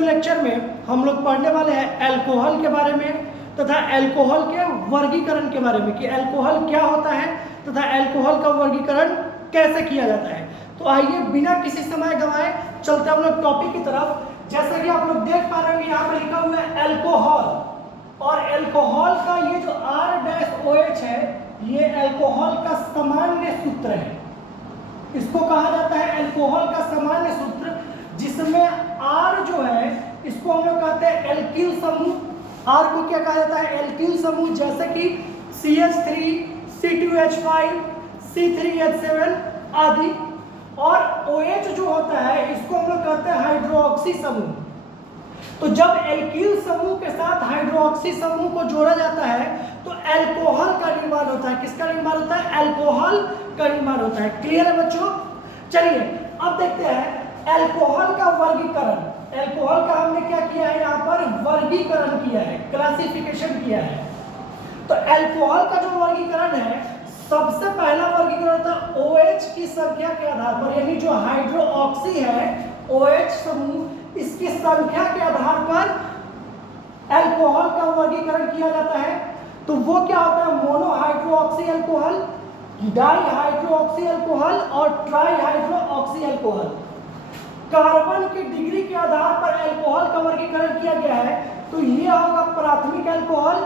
Video lecture में हम लोग पढ़ने वाले हैं अल्कोहल के बारे में तथा अल्कोहल के वर्गीकरण के बारे में कि अल्कोहल क्या होता है तथा अल्कोहल का वर्गीकरण कैसे किया जाता है। तो आइए बिना किसी समय गंवाए चलते हम लोग टॉपिक की तरफ। जैसा कि आप लोग देख पा रहे हैं यहाँ पर लिखा हुआ है अल्कोहल, और अल्कोहल का ये जो R-OH है ये अल्कोहल का सामान्य सूत्र है। इसको कहा जाता है अल्कोहल का सामान्य सूत्र, जिसमें R जो है इसको हम लोग कहते हैं एल्किल समूह। R को क्या कहा जाता है? एल्किल समूह, जैसे कि CH3, C2H5, C3H7 आदि। और OH जो होता है इसको हम लोग कहते हैं हाइड्रोक्सी समूह। तो जब एल्किल समूह के साथ हाइड्रोक्सी समूह को जोड़ा जाता है तो अल्कोहल का निर्माण होता है। किसका निर्माण होता है? अल्कोहल का निर्माण होता है। क्लियर है बच्चों? चलिए अब देखते हैं अल्कोहल का वर्गीकरण। अल्कोहल का हमने क्या किया है? यहाँ पर वर्गीकरण किया है, क्लासिफिकेशन किया है। तो अल्कोहल का जो वर्गीकरण है, सबसे पहला वर्गीकरण होता है OH की संख्या के आधार पर, यानी जो हाइड्रोक्सी है OH समूह, इसकी संख्या के आधार पर अल्कोहल का वर्गीकरण किया जाता है। तो वो क्या होता है? मोनोहाइड्रोक्सी अल्कोहल, डाईहाइड्रोक्सी अल्कोहल और ट्राईहाइड्रोक्सी अल्कोहल। कार्बन की डिग्री के आधार पर अल्कोहल का वर्गीकरण किया गया है। तो ये होगा प्राथमिक अल्कोहल,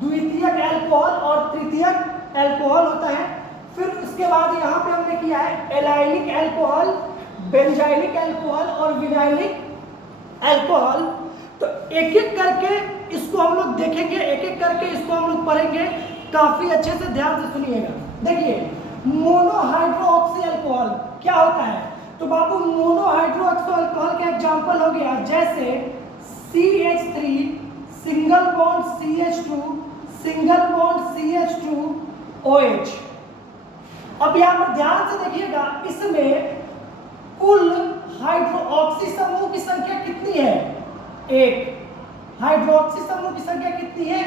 द्वितीयक अल्कोहल और तृतीयक अल्कोहल होता है। फिर उसके बाद यहाँ पे हमने किया है एलाइलिक अल्कोहल, बेंजाइलिक अल्कोहल और विनाइलिक अल्कोहल। तो एक एक करके इसको हम लोग देखेंगे, एक एक करके इसको हम लोग पढ़ेंगे। काफी अच्छे से ध्यान से सुनिएगा। देखिए मोनोहाइड्रोक्सी अल्कोहल क्या होता है? तो बाबू मोनोहाइड्रोक्सी अल्कोहल का एग्जांपल हो गया जैसे CH3 single bond CH2 single bond CH2OH। अब यहाँ पर ध्यान से देखिएगा, इसमें कुल हाइड्रोक्सी समूह की संख्या कितनी है? 1। हाइड्रोक्सी समूह की संख्या कितनी है?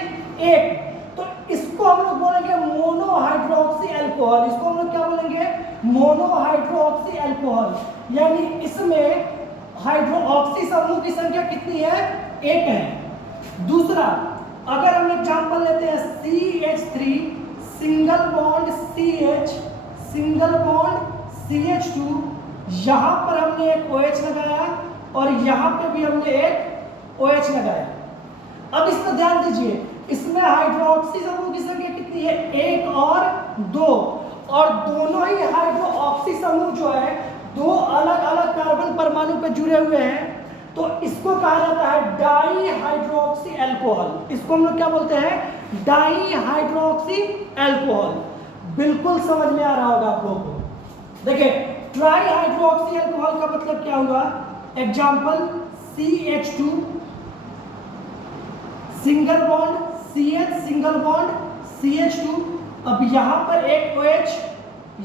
1। तो इसको हम लोग बोलेंगे मोनोहाइड्रोक्सी अल्कोहल। इसको हम लोग क्या बोलेंगे? मोनोहाइड्रोक्सी अल्कोहल। यानी इसमें हाइड्रोक्सी समूह की संख्या कितनी है? 1 है। दूसरा, अगर हम एग्जांपल लेते हैं CH3 single bond CH single bond CH2, यहाँ पर हमने एक OH लगाया और यहाँ पे भी हमने एक OH लगाया। अब इसमें ध्यान दीजिए, इसमें हाइड्रोक्सी समूह की संख्या कितनी है? 1 और 2, और दोनों ही हाइड्रोक्सी समूह जो है दो अलग अलग कार्बन परमाणु पे जुड़े हुए हैं। तो इसको कहा जाता है डाईहाइड्रोक्सी अल्कोहल। इसको हम लोग क्या बोलते हैं? Dihydroxy alcohol. बिल्कुल समझ में आ रहा होगा आप लोगों को। देखिए ट्राईहाइड्रोक्सी अल्कोहल का मतलब क्या हुआ? Example CH2 single bond CH single bond CH2। अब यहाँ पर एक OH,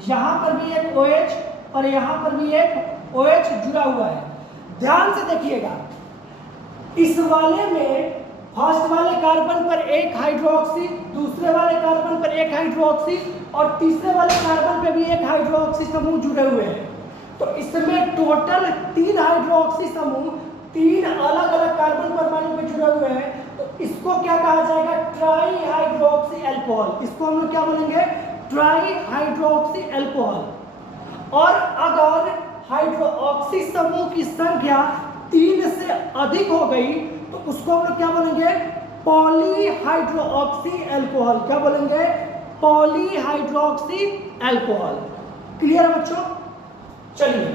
यहाँ पर भी एक OH और यहाँ पर भी एक OH जुड़ा हुआ है। ध्यान से देखिएगा, इस वाले में फर्स्ट वाले कार्बन पर एक हाइड्रोक्सी, दूसरे वाले कार्बन पर एक हाइड्रोक्सी और तीसरे वाले कार्बन पर भी एक हाइड्रोक्सी समूह जुड़े हुए हैं। तो इसमें टोटल 3 हाइड्रोक्सी समूह 3 अलग अलग कार्बन परमाणु पे जुड़े हुए हैं। तो इसको क्या कहा जाएगा? ट्राईहाइड्रोक्सी अल्कोहल। इसको हम लोग क्या बोलेंगे? ट्राईहाइड्रोक्सी अल्कोहल। और अगर हाइड्रोक्सी समूह की संख्या 3 से अधिक हो गई तो उसको हम लोग क्या बोलेंगे? Polyhydroxy alcohol. क्या बोलेंगे? Polyhydroxy alcohol. क्लियर है बच्चों? चलिए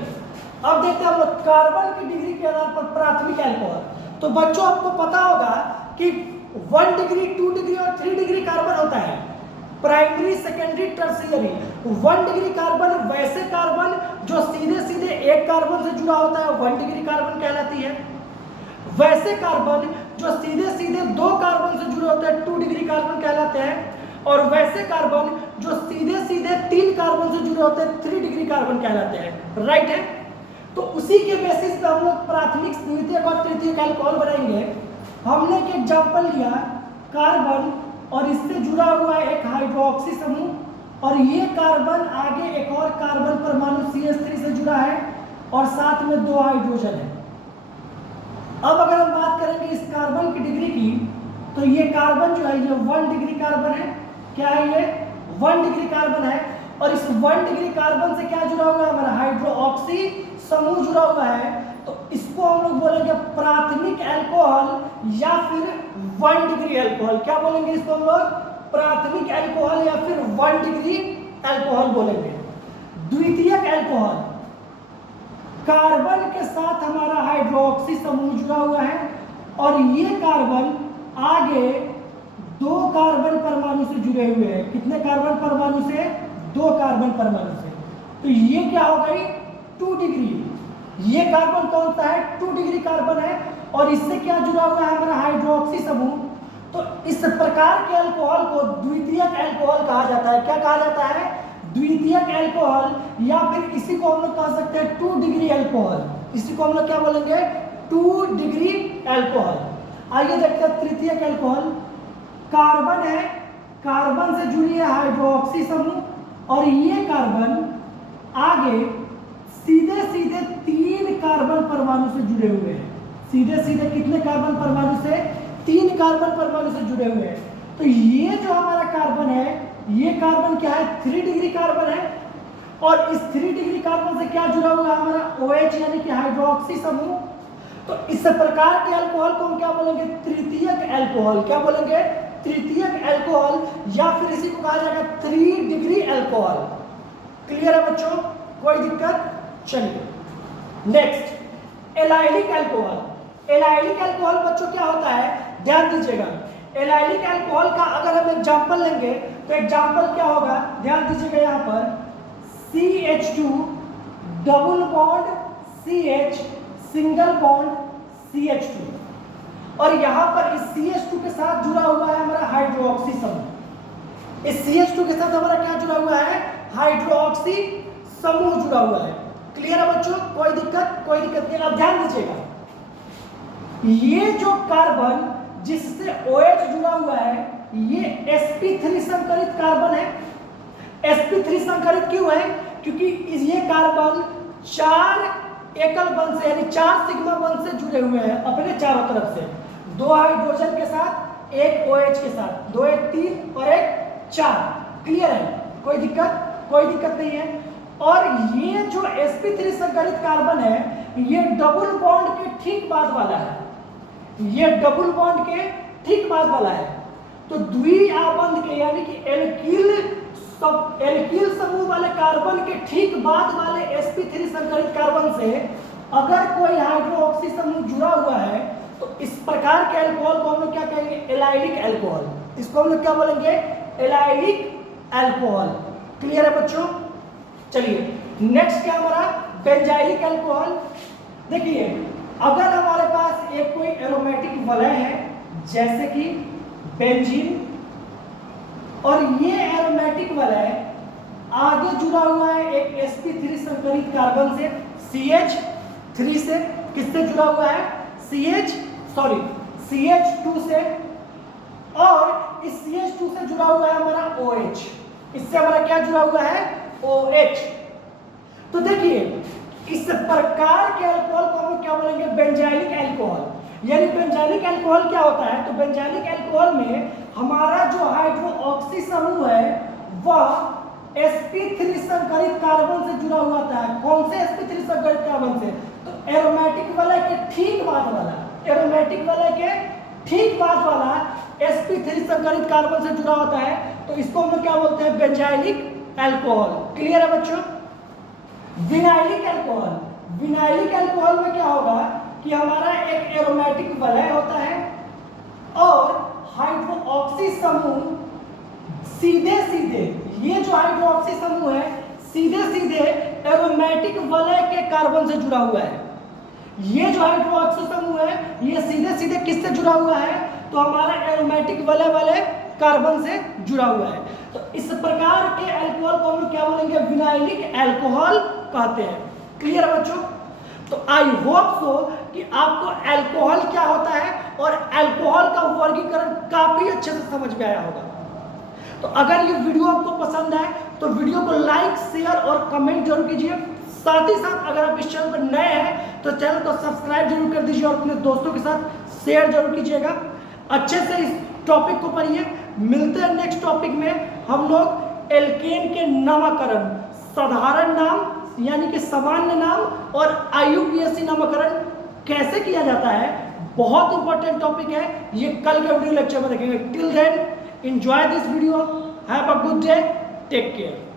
अब देखते हैं हम लोग कार्बन की डिग्री के आधार पर प्राथमिक अल्कोहल। तो बच्चों आपको पता होगा कि 1 डिग्री, 2 डिग्री और 3 डिग्री कार्बन होता है, primary, secondary, tertiary. 1 degree carbon वैसे कार्बन जो सीधे सीधे एक कार्बन से जुड़ा होता है 1 डिग्री कार्बन कहलाती है। वैसे कार्बन जो सीधे सीधे 2 कार्बन से जुड़े होते हैं 2 डिग्री कार्बन कहलाते हैं। और वैसे कार्बन जो सीधे सीधे 3 कार्बन से जुड़े होते हैं 3 डिग्री कार्बन कहलाते हैं। राइट है? तो उसी के बेसिस पे हम लोग प्राथमिक, द्वितीयक और तृतीयक अल्कोहल बनाएंगे। हमने एक एग्जांपल लिया कार्बन और इससे जुड़ा हुआ है एक हाइड्रोक्सी समूह, और ये कार्बन आगे एक और कार्बन परमाणु CH3 से जुड़ा है और साथ में 2 हाइड्रोजन है। अब इस कार्बन की डिग्री की, तो ये कार्बन जो है ये 1 डिग्री कार्बन है। क्या है ये? 1 डिग्री कार्बन है। और इस 1 डिग्री कार्बन से क्या जुड़ा हुआ है? हमारा हाइड्रोक्सी समूह जुड़ा हुआ है। तो इसको हम लोग बोलेंगे प्राथमिक अल्कोहल या फिर 1 डिग्री अल्कोहल। क्या बोलेंगे इसको हम लोग? प्राथमिक अल्कोहल या फिर 1 डिग्री अल्कोहल बोलेंगे। द्वितीयक अल्कोहल, कार्बन के साथ हमारा हाइड्रोक्सी समूह जुड़ा हुआ है और ये कार्बन आगे 2 कार्बन परमाणु से जुड़े हुए हैं। कितने कार्बन परमाणु से? 2 कार्बन परमाणु से। तो ये क्या हो गई? 2 डिग्री। ये कार्बन कौन सा है? 2 डिग्री कार्बन है। और इससे क्या जुड़ा हुआ है? हमारा हाइड्रोक्सी समूह। तो इस प्रकार के अल्कोहल को द्वितीयक अल्कोहल कहा जाता है। क्या कहा जाता है? द्वितीयक अल्कोहल या फिर इसी को हम लोग कह सकते हैं 2 डिग्री अल्कोहल। इसी को हम लोग क्या बोलेंगे? 2 डिग्री अल्कोहल। आइए देखते हैं तृतीयक अल्कोहल। कार्बन है, कार्बन से जुड़ी है हाइड्रोक्सी समूह और ये कार्बन आगे सीधे सीधे 3 कार्बन परमाणु से जुड़े हुए हैं। सीधे सीधे कितने कार्बन परमाणु से? 3 कार्बन परमाणु से जुड़े हुए हैं। तो ये जो हमारा कार्बन है, ये कार्बन क्या है? 3 डिग्री कार्बन है। और इस 3 डिग्री कार्बन से क्या जुड़ा हुआ है? हमारा OH यानी कि हाइड्रोक्सी समूह। तो इस प्रकार के अल्कोहल को हम क्या बोलेंगे? तृतीयक अल्कोहल। क्या बोलेंगे? तृतीयक अल्कोहल या फिर इसी को कहा जाएगा 3 डिग्री अल्कोहल। क्लियर है बच्चों? कोई दिक्कत? चलिए next, allylic alcohol. Allylic alcohol बच्चों क्या होता है? ध्यान दीजिएगा। एलाइलिक अल्कोहल का अगर हम एग्जांपल लेंगे तो एग्जांपल क्या होगा? ध्यान दीजिएगा। यहाँ पर CH2 double bond CH single bond CH2 और यहाँ पर इस CH2 के साथ जुड़ा हुआ है हमारा हाइड्रोक्सी समूह। इस CH2 के साथ हमारा क्या जुड़ा हुआ है? हाइड्रोक्सी समूह जुड़ा हुआ है। क्लियर है बच्चों? कोई दिक्कत? कोई दिक्कत नहीं। अब ध्यान दीजिएगा, ये जो कार्बन जिससे OH जुड़ा हुआ है ये sp3 संकरित कार्बन है। sp3 संकरित क्यों है? क्योंकि ये कार्बन 4 एकल बंध से यानी 4 सिग्मा बंध से जुड़े हुए हैं अपने चारों तरफ से। 2 हाइड्रोजन के साथ, 1 OH के साथ, 2 1 3 और 1 4। क्लियर है? कोई दिक्कत? कोई दिक्कत नहीं है। और ये जो sp3 संकरित कार्बन है ये डबल बॉन्ड के ठीक बाद वाला है। ये डबल बॉन्ड के ठीक बाद वाला है। तो द्विआबंध के यानी कि एल्किल समूह वाले कार्बन के ठीक बाद वाले sp3 संकरित कार्बन से अगर कोई हाइड्रोक्सी समूह जुड़ा हुआ है तो इस प्रकार के अल्कोहल को हम लोग क्या कहेंगे? Allylic alcohol. इसको हम लोग क्या बोलेंगे? Allylic alcohol. क्लियर है बच्चों? चलिए नेक्स्ट क्या हमारा? Benzylic alcohol. देखिए, अगर हमारे पास एक कोई एरोमेटिक वलय है जैसे कि बेंजीन और ये एरोमेटिक वलय आगे जुड़ा हुआ है एक sp3 संकरित कार्बन से, CH3 से। किससे जुड़ा हुआ है? CH2 से। और इस CH2 से जुड़ा हुआ है हमारा OH। इससे हमारा क्या जुड़ा हुआ है? OH। तो देखिए, इस प्रकार के अल्कोहल को हम क्या बोलेंगे? Benzylic alcohol. यानी बेंजाइलिक अल्कोहल क्या होता है? तो बेंजाइलिक अल्कोहल में हमारा जो हाइड्रोक्सी समूह है वह sp3 संकरित कार्बन से जुड़ा हुआ था। कौन से sp3 संकरित कार्बन से? तो एरोमेटिक वलय के ठीक बाद वाला, एरोमेटिक वलय के ठीक बाद वाला sp3 संकरित कार्बन से जुड़ा होता है। तो इसको हम लोग क्या बोलते हैं? Benzylic alcohol. क्लियर है बच्चों? Vinylic alcohol. विनाइलिक अल्कोहल में क्या होगा कि हमारा एक एरोमेटिक वलय होता है और हाइड्रोक्सी समूह सीधे सीधे, ये जो हाइड्रोक्सी समूह है सीधे सीधे एरोमेटिक वलय के कार्बन से जुड़ा हुआ है। ये जो हाइड्रोक्सी समूह है ये सीधे सीधे किससे जुड़ा हुआ है? तो हमारा एरोमेटिक वलय वाले कार्बन से जुड़ा हुआ है। तो इस प्रकार के अल्कोहल को हम लोग क्या बोलेंगे? विनाइलिक अल्कोहल कहते हैं। क्लियर है बच्चों? तो आई होप सो कि आपको अल्कोहल क्या होता है और अल्कोहल का वर्गीकरण काफी अच्छे से समझ में आया होगा। तो अगर ये वीडियो आपको पसंद आए तो वीडियो को लाइक, शेयर और कमेंट जरूर कीजिए। साथ ही साथ अगर आप इस चैनल पर नए हैं तो चैनल को सब्सक्राइब जरूर कर दीजिए और अपने दोस्तों के साथ शेयर जरूर कीजिएगा। अच्छे से इस टॉपिक को पढ़िए। मिलते हैं नेक्स्ट टॉपिक में। हम लोग एल्केन के नामकरण, साधारण नाम यानी कि सामान्य नाम और IUPAC नामकरण कैसे किया जाता है, बहुत इंपॉर्टेंट टॉपिक है, ये कल के वीडियो लेक्चर में देखेंगे। Till then enjoy this video, have a good day, take care.